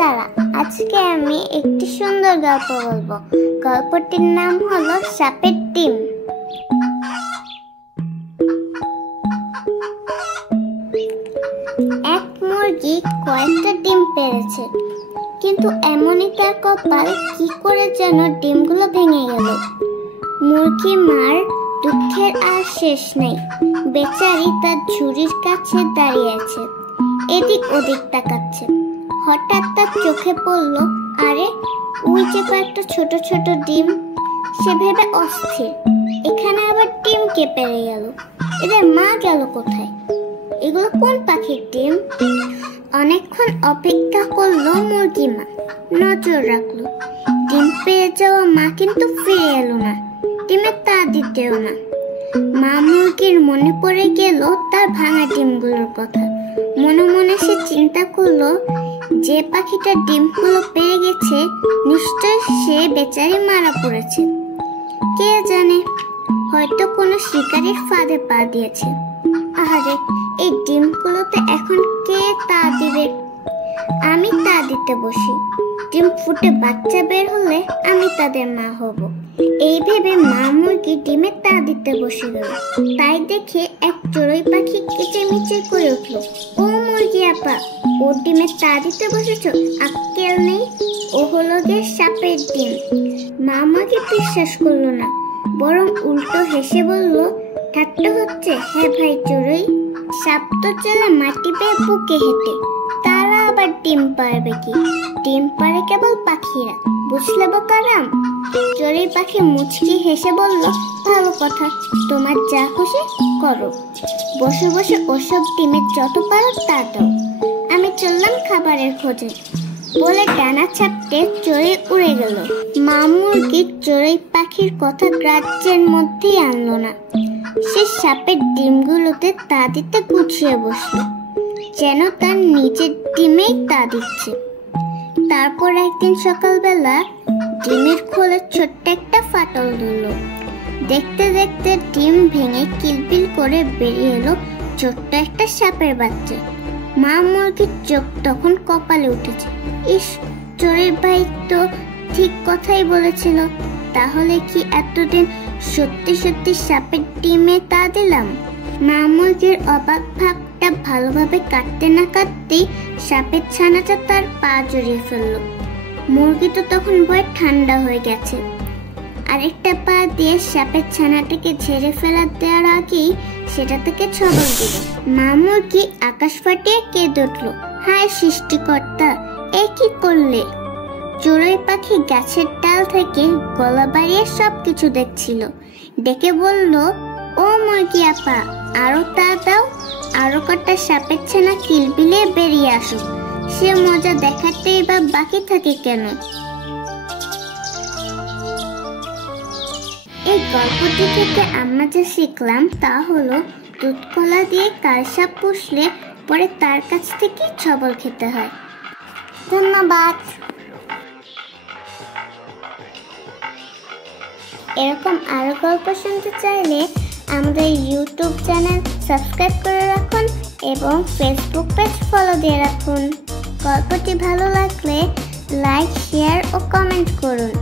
সারা। আজকে আমি একটি সুন্দর গল্প বলবো। গল্পটির নাম হলো সাপের ডিম। এক মুরগি কয়েকটা ডিম পেড়েছে, কিন্তু এমনই তার কপাল, কি করে যেন ডিমগুলো ভেঙে গেল। মুরগি মার দুঃখের আর শেষ নেই। বেচারি তার ঝুড়ির কাছে দাঁড়িয়ে আছে, এদিক ওদিক তাকাচ্ছে। হঠাৎ তার চোখে পড়ল, আরে ওই যে কয়েকটা ছোট ছোট ডিম। সে ভেবে অস্থির, এখানে আবার ডিম কে পেড়ে গেল? এদের মা গেল কোথায়? এগুলো কোন পাখির ডিম? অনেকক্ষণ অপেক্ষা করলো মুরগি মা, নজর রাখলো। ডিম পেয়ে যাওয়া মা কিন্তু ফিরে এলো না, ডিমে তা দিতেও না। মা মুরগির মনে পড়ে গেল তার ভাঙা ডিমগুলোর কথা। মনে মনে সে চিন্তা করলো, যে পাখিটা ডিমগুলো পেয়ে গেছে নিশ্চয় সে বেচারি মারা পড়েছে। কে জানে, হয়তো কোনো শিকারীর ফাঁদে পা দিয়েছে। আহারে, এই ডিমগুলোতে এখন কে তা দিবে? আমি তা দিতে বসি, ডিম ফুটে বাচ্চা বের হলে আমি তাদের মা হব। এই ভেবে মা মুরগি ডিমে তা দিতে বসে গেল। তাই দেখে এক চড়ুই পাখি কিচিরমিচির করে উঠল, ও মুরগি আপা, ও ডিমে তা দিতে বসেছ? আক্কেল নেই, ও হলো গিয়ে সাপের ডিম। মা মুরগি বিশ্বাস করলো না, বরং উল্টো হেসে বলল, ঠাট্টা হচ্ছে? হ্যাঁ ভাই চড়ুই, সাপ তো চলে মাটি পেয়ে বুকে হেঁটে, তারা আবার ডিম পারবে কি? ডিম পারে কেবল পাখিরা, বুঝলে বোকারাম? চড়ুই পাখি মুচকি হেসে বলল, ভালো কথা, তোমার যা খুশি করো, বসে বসে ওসব ডিমের যত পারো তা দাও, আমি চললাম খাবারের খোঁজে। বলে ডানা চাপটে চড়ে উড়ে গেল। মা মুরগি চড়ুই পাখির কথা গ্রাহ্যের মধ্যেই আনলো না। সে সাপের ডিমগুলোতে তা দিতে গুছিয়ে বসলো, যেন তার নিজের ডিমেই তা দিচ্ছে। তারপর একদিন সকালবেলা ডিমের খোলে ছোট্ট একটা ফাটল ধরলো। দেখতে দেখতে ডিম ভেঙে কিলবিল করে বেরিয়ে এলো ছোট্ট একটা সাপের বাচ্চা। মা মুরগির চোখ তখন কপালে উঠেছে। ইস, চড়ুই ভাই তো ঠিক কথাই বলেছিল, তাহলে কি এতদিন সত্যি সত্যি সাপের ডিমে তা দিলাম? মা মুরগির অবাক ভাবটা ভালোভাবে কাটতে না কাটতেই সাপের ছানাটা তার পা জড়িয়ে ফেলল। মুরগি তো তখন ভয় ঠান্ডা হয়ে গেছে। আরেকটা পা দিয়ে সাপের ছানাটাকে ঝেড়ে ফেলা দেওয়ার আগেই সেটা থেকে ছবল দিল। মা মুরগি আকাশ ফাটিয়ে কেঁদে উঠল, হায় সৃষ্টিকর্তা, এ কি করলে? চড়ুই পাখি গাছের ডাল থেকে গলা বাড়িয়ে সবকিছু দেখছিল। ডেকে বলল, ও মুরগি আপা, আরো তা দাও, আরো কটা সাপের ছানা কিলবিলিয়ে বেরিয়ে আসুক। সে মজা দেখাতেই বা বাকি থাকে কেন? এই গল্পটি থেকে আমরা যা শিখলাম তা হলো, দুধ কলা দিয়ে কাল সাপ পুষলে পরে তার কাছ থেকে ছবল খেতে হয়। ধন্যবাদ। এরকম আরো গল্প শুনতে চাইলে আমাদের ইউটিউব চ্যানেল সাবস্ক্রাইব করে রাখুন এবং ফেসবুক পেজ ফলো দিয়ে রাখুন। গল্পটি ভালো লাগলে লাইক, শেয়ার ও কমেন্ট করুন।